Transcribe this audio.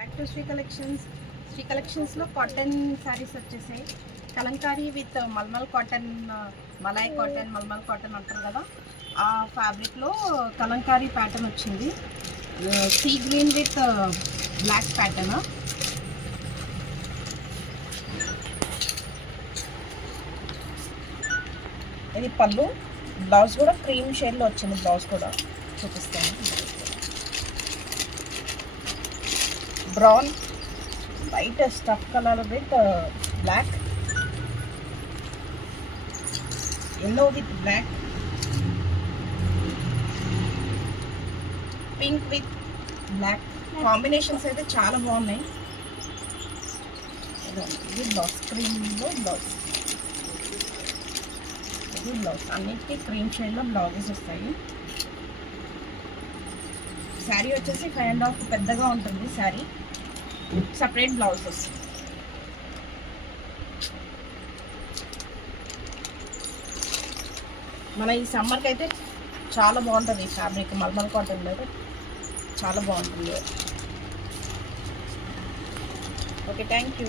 Back to Shri collections. Shri కలెక్షన్స్లో cotton saris వచ్చేసాయి. Kalamkari with malmal cotton, malai cotton, malmal cotton అంటారు కదా, ఆ ఫ్యాబ్రిక్లో కలంకారీ ప్యాటర్న్ వచ్చింది. Sea green with black pattern. ఇది పళ్ళు. బ్లౌజ్ కూడా క్రీమ్ షేడ్లో వచ్చింది. బ్లౌజ్ కూడా చూపిస్తాను. Brown white stuff colour with black, yellow with black, pink with black combinations అయితే చాలా బాగున్నాయి. ఇది బ్లౌజ్, క్రీమ్లో బ్లౌజ్, ఇది బ్లౌజ్. అన్నిటికీ క్రీమ్ షేడ్లో బ్లౌజెస్ వస్తాయి. శారీ వచ్చేసి 5.5 పెద్దగా ఉంటుంది. శారీ సపరేట్ బ్లౌజ్ వస్తుంది. మన ఈ సమ్మర్కి అయితే చాలా బాగుంటుంది ఈ ఫ్యాబ్రిక్. మల్మల్ కాటన్ అయితే చాలా బాగుంటుంది. Okay, thank you.